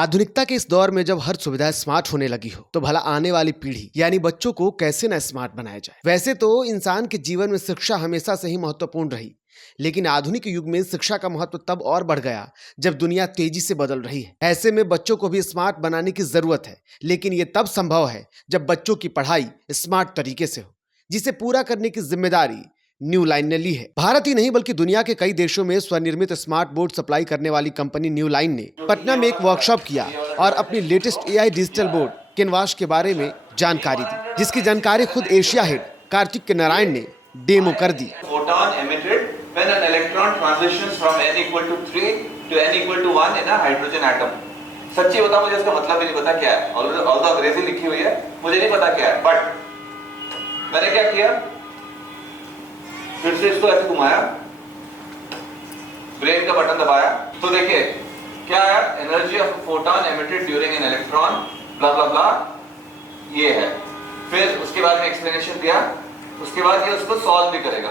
आधुनिकता के इस दौर में जब हर सुविधा स्मार्ट होने लगी हो तो भला आने वाली पीढ़ी यानी बच्चों को कैसे न स्मार्ट बनाया जाए। वैसे तो इंसान के जीवन में शिक्षा हमेशा से ही महत्वपूर्ण रही, लेकिन आधुनिक युग में शिक्षा का महत्व तब और बढ़ गया जब दुनिया तेजी से बदल रही है। ऐसे में बच्चों को भी स्मार्ट बनाने की जरूरत है, लेकिन ये तब संभव है जब बच्चों की पढ़ाई स्मार्ट तरीके से हो, जिसे पूरा करने की जिम्मेदारी न्यू लाइन ने ली है। भारत ही नहीं बल्कि दुनिया के कई देशों में स्वनिर्मित स्मार्ट बोर्ड सप्लाई करने वाली कंपनी न्यू लाइन ने पटना में एक वर्कशॉप किया और अपनी latest AI digital board canvas के बारे में जानकारी दी, जिसकी जानकारी खुद एशिया हेड कार्तिक नारायण ने डेमो कर दी। Photon emitted when an electron transitions from n equal to 3 to n equal to 1 in a hydrogen atom. सच्ची बता, मुझे इसका मतलब भी नहीं पता क्या है, और अंग्रेजी लिखी हुई है, मुझे नहीं पता क्या है, बट मैंने क्या किया, फिर से इसको ऐसे घुमाया, ब्रेन का बटन दबाया, तो देखिए क्या है, energy of photon emitted during an electron blah blah blah, ये है। फिर उसके बाद में एक्सप्लेनेशन दिया, उसके बाद ये उसको सॉल्व भी करेगा।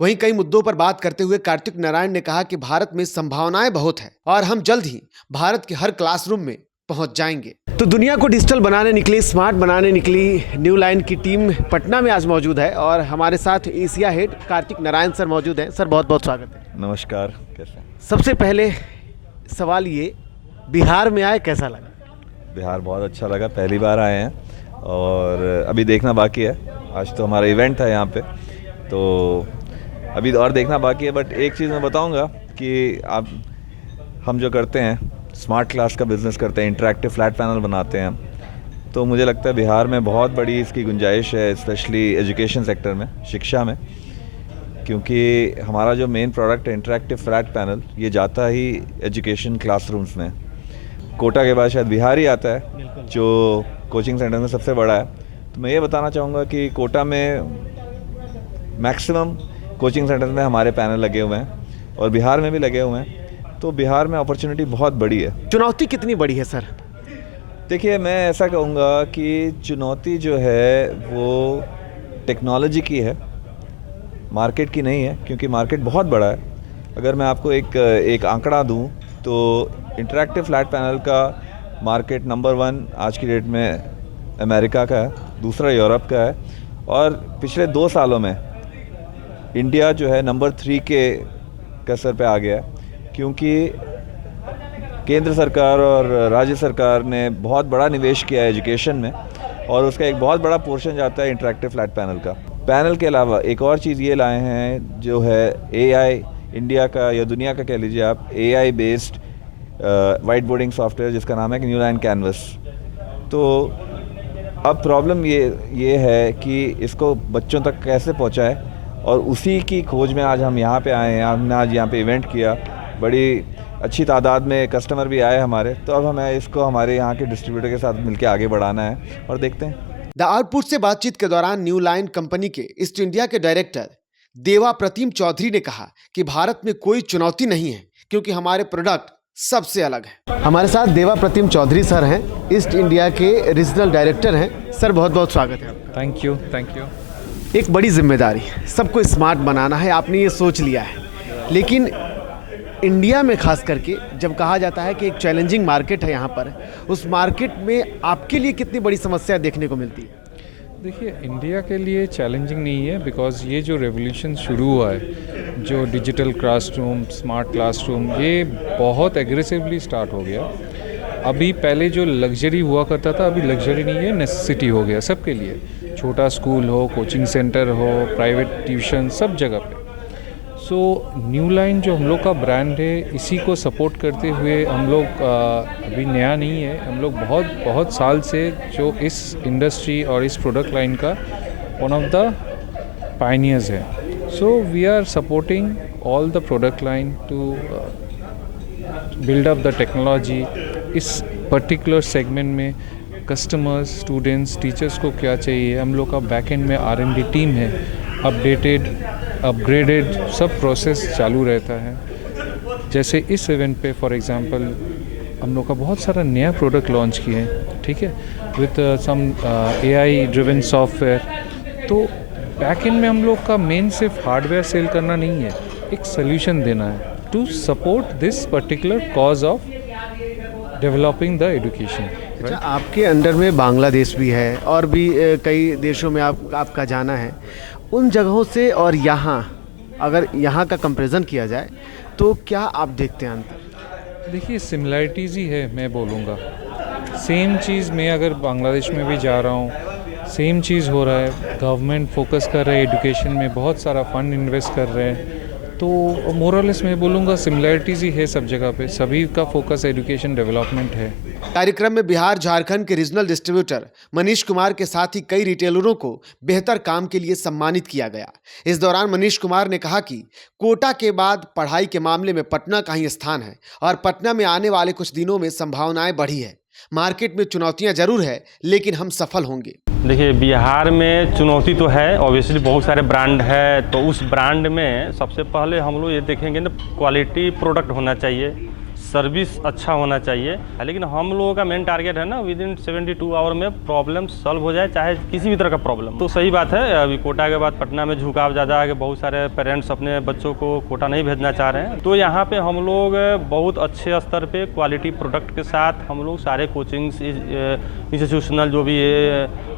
वहीं कई मुद्दों पर बात करते हुए कार्तिक नारायण ने कहा कि भारत में संभावनाएं बहुत है और हम जल्द ही भारत के हर क्लासरूम में पहुंच जाएंगे। तो दुनिया को डिजिटल बनाने निकली, स्मार्ट बनाने निकली न्यू लाइन की टीम पटना में आज मौजूद है और हमारे साथ Asia head Kartik Narayan sir मौजूद हैं। सर बहुत बहुत स्वागत है। नमस्कार, कैसे? सबसे पहले सवाल ये, बिहार में आए कैसा लगा? बिहार बहुत अच्छा लगा, पहली बार आए हैं और अभी देखना बाकी है। आज तो हमारा इवेंट था यहाँ पे, तो अभी और देखना बाकी है। बट एक चीज़ मैं बताऊँगा कि हम जो करते हैं स्मार्ट क्लास का बिज़नेस करते हैं, इंटरैक्टिव फ्लैट पैनल बनाते हैं, तो मुझे लगता है बिहार में बहुत बड़ी इसकी गुंजाइश है, स्पेशली एजुकेशन सेक्टर में, शिक्षा में, क्योंकि हमारा जो मेन प्रोडक्ट है इंटरैक्टिव फ्लैट पैनल, ये जाता ही एजुकेशन क्लासरूम्स में। कोटा के बाद शायद बिहार ही आता है जो कोचिंग सेंटर में सबसे बड़ा है। तो मैं ये बताना चाहूँगा कि कोटा में मैक्सिमम कोचिंग सेंटर में हमारे पैनल लगे हुए हैं और बिहार में भी लगे हुए हैं, तो बिहार में अपॉर्चुनिटी बहुत बड़ी है। चुनौती कितनी बड़ी है सर? देखिए, मैं ऐसा कहूँगा कि चुनौती जो है वो टेक्नोलॉजी की है, मार्केट की नहीं है, क्योंकि मार्केट बहुत बड़ा है। अगर मैं आपको एक आंकड़ा दूँ तो इंटरैक्टिव फ्लैट पैनल का मार्केट नंबर 1 आज की डेट में अमेरिका का है, दूसरा यूरोप का है, और पिछले 2 सालों में इंडिया जो है नंबर 3 के कसर पे आ गया है, क्योंकि केंद्र सरकार और राज्य सरकार ने बहुत बड़ा निवेश किया है एजुकेशन में और उसका एक बहुत बड़ा पोर्शन जाता है इंटरैक्टिव फ्लैट पैनल का। पैनल के अलावा एक और चीज़ ये लाए हैं जो है एआई, इंडिया का या दुनिया का कह लीजिए आप, AI based white boarding software जिसका नाम है न्यू लाइन कैनवस। तो अब प्रॉब्लम ये है कि इसको बच्चों तक कैसे पहुँचाए, और उसी की खोज में आज हम यहाँ पे आए हैं। हमने आज यहाँ पे इवेंट किया, बड़ी अच्छी तादाद में कस्टमर भी आए हमारे, तो अब हमें इसको हमारे यहाँ के डिस्ट्रीब्यूटर के साथ मिलकर आगे बढ़ाना है और देखते हैं। द आउटपुट से बातचीत के दौरान न्यू लाइन कंपनी के ईस्ट इंडिया के डायरेक्टर देवा प्रतिम चौधरी ने कहा कि भारत में कोई चुनौती नहीं है, क्योंकि हमारे प्रोडक्ट सबसे अलग है। हमारे साथ देवा प्रतिम चौधरी सर हैं, ईस्ट इंडिया के रीजनल डायरेक्टर हैं। सर बहुत बहुत स्वागत है आपका। Thank you. एक बड़ी जिम्मेदारी, सबको स्मार्ट बनाना है, आपने ये सोच लिया है, लेकिन इंडिया में खास करके जब कहा जाता है कि एक चैलेंजिंग मार्केट है यहाँ पर, उस मार्केट में आपके लिए कितनी बड़ी समस्या देखने को मिलती है? देखिए, इंडिया के लिए चैलेंजिंग नहीं है, बिकॉज़ ये जो रेवोल्यूशन शुरू हुआ है, जो डिजिटल क्लासरूम, स्मार्ट क्लासरूम, ये बहुत एग्रेसिवली स्टार्ट हो गया। अभी पहले जो लग्जरी हुआ करता था, अभी लग्जरी नहीं है, नेसेसिटी हो गया सबके लिए। छोटा स्कूल हो, कोचिंग सेंटर हो, प्राइवेट ट्यूशन, सब जगह पे। सो न्यू लाइन जो हम लोग का ब्रांड है, इसी को सपोर्ट करते हुए हम लोग अभी नया नहीं है, हम लोग बहुत साल से जो इस इंडस्ट्री और इस प्रोडक्ट लाइन का वन ऑफ द पायनियर्स है। So we are supporting all the product line to build up the technology. इस पर्टिकुलर सेगमेंट में कस्टमर्स, स्टूडेंट्स, टीचर्स को क्या चाहिए, हम लोग का बैक एंड में R&D टीम है, अपडेटेड, अपग्रेडेड सब प्रोसेस चालू रहता है। जैसे इस इवेंट पे फॉर एग्जांपल हम लोग का बहुत सारा नया प्रोडक्ट लॉन्च किए हैं, ठीक है, with some AI driven software. तो बैक एंड में हम लोग का मेन सिर्फ हार्डवेयर सेल करना नहीं है, एक सोल्यूशन देना है to support this particular cause of developing the education. अच्छा, आपके अंडर में बांग्लादेश भी है और भी कई देशों में आपका जाना है। उन जगहों से और यहाँ, अगर यहाँ का कंपैरिजन किया जाए तो क्या आप देखते हैं अंतर? देखिए सिमिलैरिटीज़ ही है, मैं बोलूँगा। सेम चीज़ मैं अगर बांग्लादेश में भी जा रहा हूँ, सेम चीज़ हो रहा है। गवर्नमेंट फोकस कर रहा है एजुकेशन में, बहुत सारा फंड इन्वेस्ट कर रहे हैं। तो मोरलेस मैं बोलूँगा सिमिलैरिटीज़ ही है सब जगह पे, सभी का फोकस एजुकेशन डेवलपमेंट है। कार्यक्रम में बिहार झारखंड के रीजनल डिस्ट्रीब्यूटर मनीष कुमार के साथ ही कई रिटेलरों को बेहतर काम के लिए सम्मानित किया गया। इस दौरान मनीष कुमार ने कहा कि कोटा के बाद पढ़ाई के मामले में पटना का ही स्थान है और पटना में आने वाले कुछ दिनों में संभावनाएं बढ़ी है। मार्केट में चुनौतियां जरूर है, लेकिन हम सफल होंगे। देखिए बिहार में चुनौती तो है, ऑब्वियसली बहुत सारे ब्रांड है, तो उस ब्रांड में सबसे पहले हम लोग ये देखेंगे ना, क्वालिटी प्रोडक्ट होना चाहिए, सर्विस अच्छा होना चाहिए। लेकिन हम लोगों का मेन टारगेट है ना, विद इन 72 आवर में प्रॉब्लम सॉल्व हो जाए, चाहे किसी भी तरह का प्रॉब्लम। तो सही बात है, अभी कोटा के बाद पटना में झुकाव ज़्यादा है कि बहुत सारे पेरेंट्स अपने बच्चों को कोटा नहीं भेजना चाह रहे हैं। तो यहाँ पे हम लोग बहुत अच्छे स्तर पे क्वालिटी प्रोडक्ट के साथ हम लोग सारे कोचिंग्स इंस्टीट्यूशनल जो भी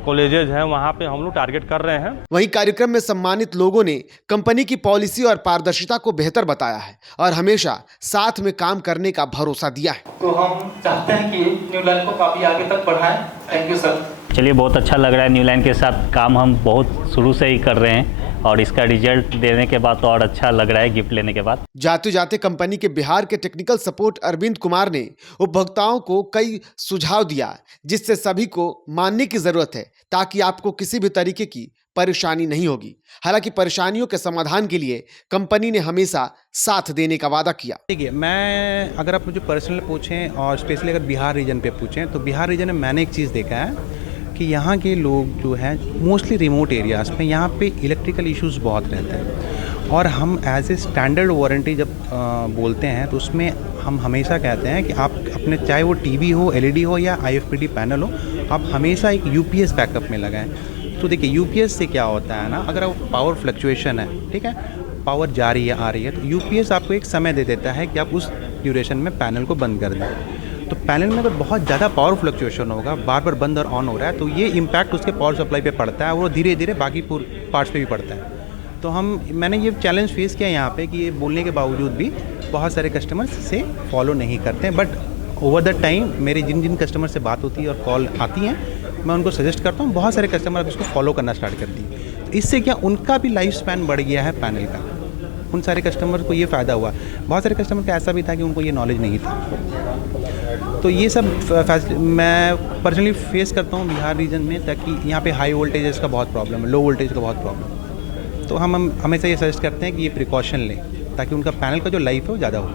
कॉलेजेज हैं वहाँ पे हम लोग टारगेट कर रहे हैं। वहीं कार्यक्रम में सम्मानित लोगों ने कंपनी की पॉलिसी और पारदर्शिता को बेहतर बताया है और हमेशा साथ में काम करने का भरोसा दिया है। तो हम चाहते हैं कि न्यू लाइन को काफ़ी आगे तक बढ़ाएं। Thank you sir. चलिए, बहुत अच्छा लग रहा है। न्यू लाइन के साथ काम हम बहुत शुरू से ही कर रहे हैं और इसका रिजल्ट देने के बाद तो और अच्छा लग रहा है गिफ्ट लेने के बाद। जाते जाते कंपनी के बिहार के टेक्निकल सपोर्ट अरविंद कुमार ने उपभोक्ताओं को कई सुझाव दिया, जिससे सभी को मानने की जरूरत है ताकि आपको किसी भी तरीके की परेशानी नहीं होगी। हालांकि परेशानियों के समाधान के लिए कंपनी ने हमेशा साथ देने का वादा किया। देखिए, मैं अगर आप मुझे पर्सनल पूछें और स्पेशली अगर बिहार रीजन पे पूछें तो बिहार रीजन में मैंने एक चीज़ देखा है कि यहाँ के लोग जो हैं मोस्टली रिमोट एरियाज़ में, यहाँ पे इलेक्ट्रिकल इश्यूज़ बहुत रहते हैं और हम एज ए स्टैंडर्ड वारंटी जब बोलते हैं तो उसमें हम हमेशा कहते हैं कि आप अपने, चाहे वो टीवी हो, एलईडी हो या आईएफपीडी पैनल हो, आप हमेशा एक यूपीएस बैकअप में लगाएं। तो देखिए यूपीएस से क्या होता है ना, अगर आप पावर फ्लक्चुएशन है, ठीक है, पावर जा रही है आ रही है, तो यूपीएस आपको एक समय दे देता है कि आप उस ड्यूरेशन में पैनल को बंद कर दें। तो पैनल में अगर बहुत ज़्यादा पावर फ्लक्चुएशन होगा, बार बार बंद और ऑन हो रहा है, तो ये इम्पैक्ट उसके पावर सप्लाई पे पड़ता है और वो धीरे धीरे बाकी पार्ट्स पे भी पड़ता है। तो मैंने ये चैलेंज फेस किया यहाँ पे कि ये बोलने के बावजूद भी बहुत सारे कस्टमर्स से फॉलो नहीं करते हैं। बट ओवर द टाइम मेरे जिन कस्टमर से बात होती है और कॉल आती हैं, मैं उनको सजेस्ट करता हूँ, बहुत सारे कस्टमर अब इसको फॉलो करना स्टार्ट कर दिए। तो इससे क्या उनका भी लाइफ स्पैन बढ़ गया है पैनल का, उन सारे कस्टमर को ये फ़ायदा हुआ। बहुत सारे कस्टमर का ऐसा भी था कि उनको ये नॉलेज नहीं था। तो ये सब मैं पर्सनली फेस करता हूँ बिहार रीजन में, ताकि यहाँ पे हाई वोल्टेजेस का बहुत प्रॉब्लम है, लो वोल्टेज का बहुत प्रॉब्लम है। तो हम हमेशा ये सजेस्ट करते हैं कि ये प्रिकॉशन लें ताकि उनका पैनल का जो लाइफ है वो ज़्यादा हो।